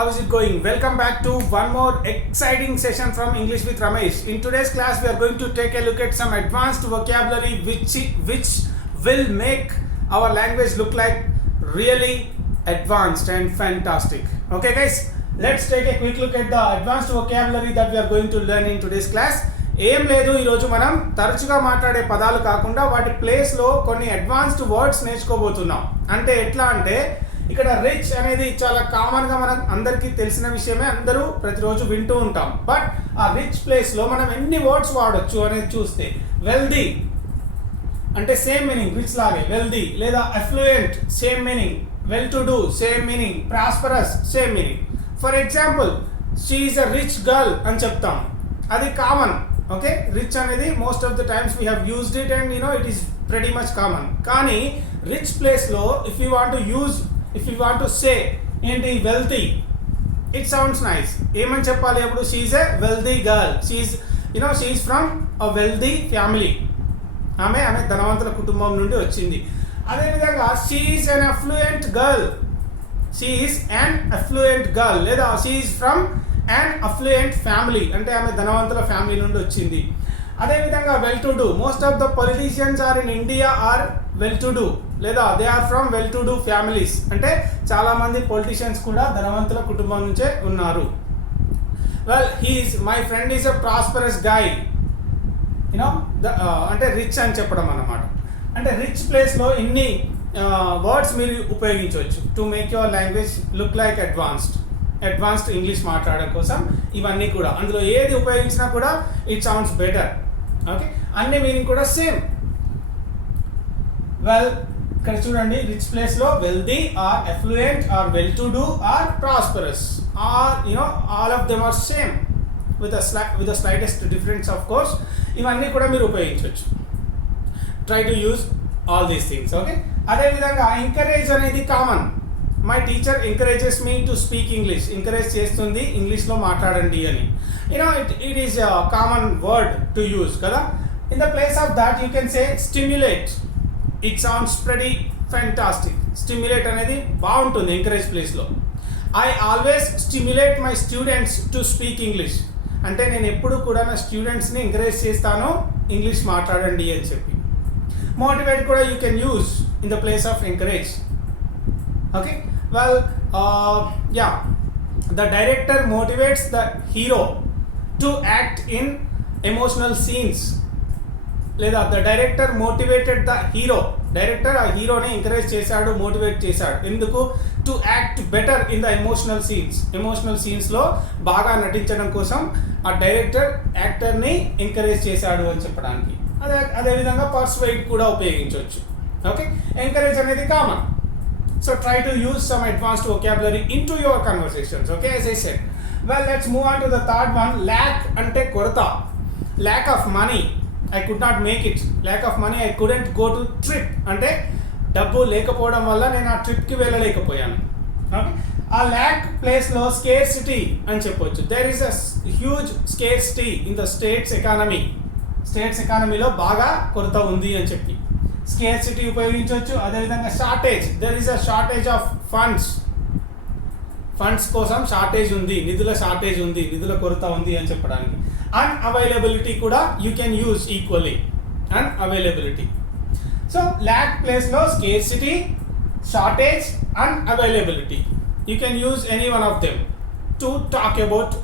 how is it going? Welcome back to one more exciting session from English with Ramesh. In today's class, we are going to take a look at some advanced vocabulary which will make our language look like really advanced and fantastic. Okay guys, let's take a quick look at the advanced vocabulary that we are going to learn in today's class. ఏం లేదు, ఈరోజు మనం తరచుగా మాట్లాడే పదాలు కాకుండా వాటి ప్లేస్లో కొన్ని అడ్వాన్స్డ్ వర్డ్స్ నేర్చుకోబోతున్నాం. అంటే ఎట్లా అంటే ఇక్కడ రిచ్ అనేది చాలా కామన్గా మనకు అందరికీ తెలిసిన విషయమే, అందరూ ప్రతిరోజు వింటూ ఉంటాం. బట్ ఆ రిచ్ ప్లేస్లో మనం ఎన్ని వర్డ్స్ వాడచ్చు అనేది చూస్తే వెల్దీ అంటే సేమ్ మీనింగ్ రిచ్ లాగే వెల్దీ, లేదా affluent same meaning, well to do same meaning, prosperous same meaning. For example she is a rich girl అని చెప్తాం, అది కామన్. ఓకే, రిచ్ అనేది most of the times we have used it and it is pretty much common. కానీ rich ప్లేస్లో if you want to say ఏంటి wealthy, it sounds nice. ఏమని చెప్పాలి అప్పుడు? She is a wealthy girl, she is from a wealthy family, ఆమె ధనవంతుల కుటుంబం నుండి వచ్చింది. అదేవిధంగా she is an affluent girl, she is an affluent girl, లేదా she is from and affluent family అంటే ఆమె ధనవంతుల ఫ్యామిలీ నుండి వచ్చింది. అదేవిధంగా well to do, most of the politicians are in India are well to do, లేదా they are from well to do families అంటే చాలామంది పొలిటీషియన్స్ కూడా ధనవంతుల కుటుంబం నుంచే ఉన్నారు. Well he's my friend is a prosperous guy, అంటే రిచ్ అని చెప్పడం అన్నమాట. అంటే రిచ్ ప్లేస్లో ఇన్ని వర్డ్స్ మీరు ఉపయోగించవచ్చు to make your language look like advanced English మాట్లాడడం కోసం. ఇవన్నీ కూడా అందులో ఏది ఉపయోగించినా కూడా ఇట్ సౌండ్స్ బెటర్. ఓకే, అన్ని మీనింగ్ కూడా సేమ్. వెల్ ఇక్కడ చూడండి, రిచ్ ప్లేస్లో wealthy or affluent or well to do or prosperous or all of them are same with the slightest difference of course. ఇవన్నీ కూడా మీరు ఉపయోగించవచ్చు. Try to use all these things. Okay, అదేవిధంగా encourage అనేది common. My teacher encourages me to speak English, encourage చేస్తుంది ఇంగ్లీష్లో మాట్లాడండి అని. It is common word to use కదా. In the place of that you can say stimulate, it sounds pretty fantastic. Stimulate అనేది బాగుంటుంది encourage ప్లేస్లో. I always stimulate my students to speak English అంటే నేను ఎప్పుడు కూడా నా స్టూడెంట్స్ని ఎంకరేజ్ చేస్తాను ఇంగ్లీష్ మాట్లాడండి అని చెప్పి. మోటివేట్ కూడా you can use in the place of encourage. Okay, well, the director motivates the hero to act in emotional scenes, లేదా the director motivated the hero, director ఆ హీరోని ఎంకరేజ్ చేశాడు, మోటివేట్ చేశాడు. ఎందుకు? To act better in the emotional సీన్స్లో బాగా నటించడం కోసం ఆ డైరెక్టర్ యాక్టర్ని ఎంకరేజ్ చేశాడు అని చెప్పడానికి. అదేవిధంగా పర్సువేట్ కూడా ఉపయోగించవచ్చు. ఓకే, ఎంకరేజ్ అనేది common. So try to use some advanced vocabulary into your conversations. Okay, as I said. Well, let's move on to the third one. Lack ante korta. Lack of money, I could not make it. Lack of money, I couldn't go to trip. అంటే డబ్బు లేకపోవడం వల్ల నేను ఆ ట్రిప్కి వెళ్ళలేకపోయాను. Okay, ఆ ల్యాక్ ప్లేస్లో scarcity అని చెప్పొచ్చు. There is a huge scarcity in the states ఎకానమీలో బాగా కొరత ఉంది అని చెప్పి స్కేర్సిటీ ఉపయోగించవచ్చు. అదేవిధంగా shortage, there is a shortage of funds కోసం షార్టేజ్ ఉంది, నిధుల షార్టేజ్ ఉంది, నిధుల కొరత ఉంది అని చెప్పడానికి. అన్అవైలబిలిటీ కూడా you can use equally, unavailability. So lack ప్లేస్లో scarcity, shortage, unavailability. You can use any one of them to talk about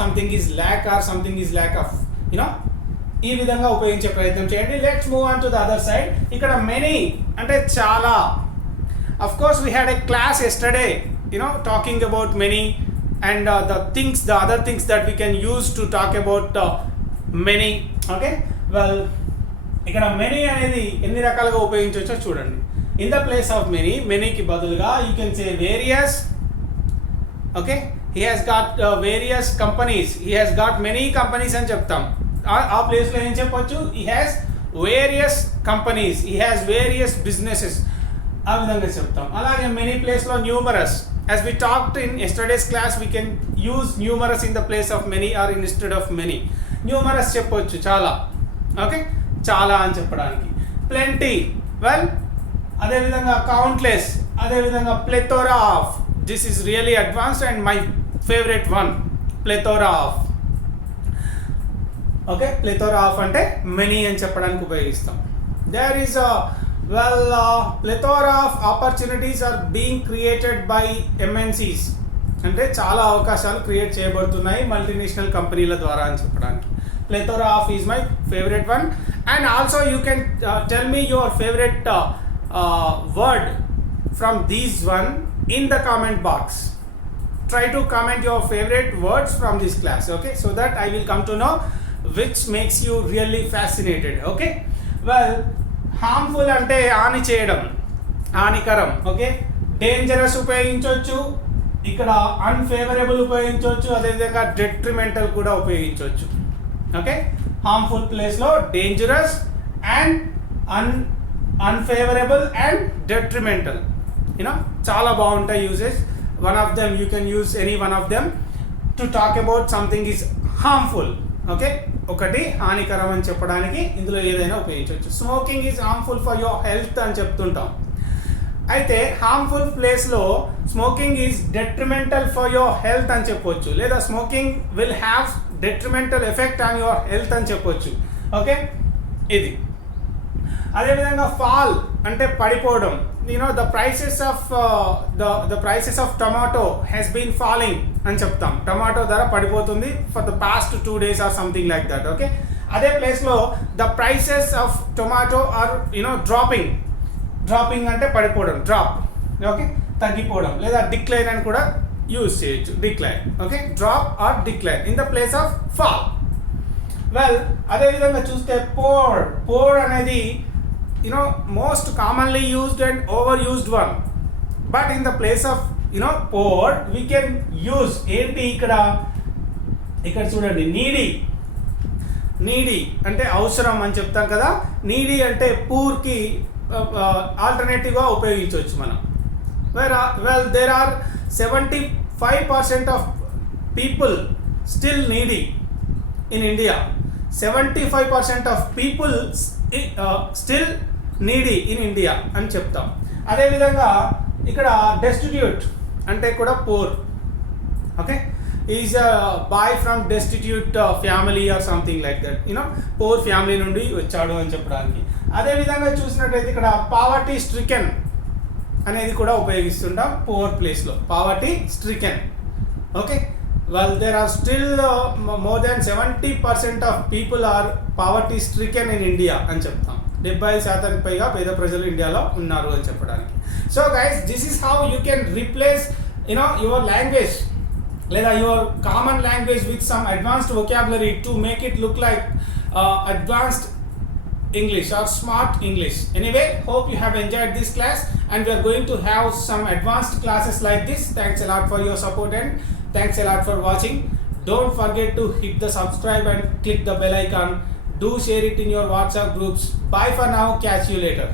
something is lack or something is lack of ఈ విధంగా ఉపయోగించే ప్రయత్నం చేయండి. Let's move on to the other side. ఇక్కడ many అంటే చాలా. Of course we had a class yesterday talking about many and the other things that we can use to talk about many. Okay, well ఇక్కడ many అనేది ఎన్ని రకాలుగా ఉపయోగించవచ్చో చూడండి. In the place of మెనీకి బదులుగా you can say various. Okay, he has got various companies, he has got many companies అని చెప్తాం. ఆ ప్లేస్లో ఏం చెప్పొచ్చు? He has various companies, he has various businesses, ఆ విధంగా చెప్తాం. అలాగే మెనీ ప్లేస్లో numerous. As we talked in yesterday's class, we can use numerous in the place of many are instead of many. Numerous చెప్పొచ్చు చాలా. ఓకే, చాలా అని చెప్పడానికి. ప్లెంటీ, వెల్ అదేవిధంగా కౌంట్లెస్, అదేవిధంగా ప్లెథోరా of, this is really advanced and my favorite one, plethora of. Okay, plethora of అంటే many అని చెప్పడానికి ఉపయోగిస్తాం. There is a plethora of opportunities are being created by MNCs. అంటే చాలా అవకాశాలు క్రియేట్ చేయబడుతున్నాయి మల్టీనేషనల్ కంపెనీల ద్వారా అని చెప్పడానికి. Plethora of is my favorite one, and also you can tell me your favorite word from these one in the comment box. Try to comment your favorite words from this class, okay, so that I will come to know which makes you really fascinated. Okay, well, harmful ante హాని చేయడం, హానికరం. Okay, dangerous ఉపయోగించవచ్చు, ఇక్కడ unfavourable ఉపయోగించవచ్చు, అదేవిధంగా detrimental కూడా ఉపయోగించవచ్చు. Okay, harmful ప్లేస్లో dangerous and unfavourable and detrimental, you know చాలా బాగుంటాయి uses. One of them you can use any one of them to talk about something is harmful. Okay, ఒకటి హానికరం అని చెప్పడానికి ఇందులో ఏదైనా ఉపయోగించవచ్చు. Smoking is harmful for your health అని చెప్తుంటాం. అయితే హార్మ్ఫుల్ ప్లేస్లో smoking is detrimental for your health అని చెప్పొచ్చు, లేదా smoking will have detrimental effect on your health అని చెప్పొచ్చు. ఓకే, ఇది. అదేవిధంగా ఫాల్ అంటే పడిపోవడం. The prices of tomato has been falling అని చెప్తాం. టొమాటో ధర పడిపోతుంది for the past 2 days or something like that. Okay, అదే ప్లేస్లో the prices of tomato are dropping అంటే పడిపోవడం, డ్రాప్. ఓకే, తగ్గిపోవడం, లేదా డిక్లైన్ అని కూడా యూజ్ చేయొచ్చు. Decline. Okay, drop or decline in the place of fall. Well, అదేవిధంగా చూస్తే పోర్ అనేది most commonly used and overused one, but in the place of poor we can use ఏంటి ఇక్కడ చూడండి, నీడీ అంటే అవసరం అని చెప్తాం కదా. నీడీ అంటే పూర్కి ఆల్టర్నేటివ్గా ఉపయోగించవచ్చు మనం. Well there are 75% of people still needy in India. 75% of people still needy in India అని చెప్తాం. అదేవిధంగా ఇక్కడ డెస్టిట్యూట్ అంటే కూడా poor. Okay, is a boy from destitute family or something like that, poor family నుండి వచ్చాడు అని చెప్పడానికి. అదేవిధంగా చూసినట్టయితే ఇక్కడ పావర్టీ స్ట్రికెన్ అనేది కూడా ఉపయోగిస్తుంటాం పోర్ ప్లేస్లో. Poverty stricken. Okay, well there are still more than 70% of people are poverty stricken in India అని చెప్తాం. 70% పైగా పేద ప్రజలు ఇండియాలో ఉన్నారు అని చెప్పడానికి. So guys, this is how you can replace your language లేదా your common language with some advanced vocabulary to make it look like advanced English or smart English. Anyway, hope you have enjoyed this class, and we are going to have some advanced classes like this. Thanks a lot for your support and thanks a lot for watching. Don't forget to hit the subscribe and click the bell icon. Do share it in your WhatsApp groups. Bye for now. Catch you later.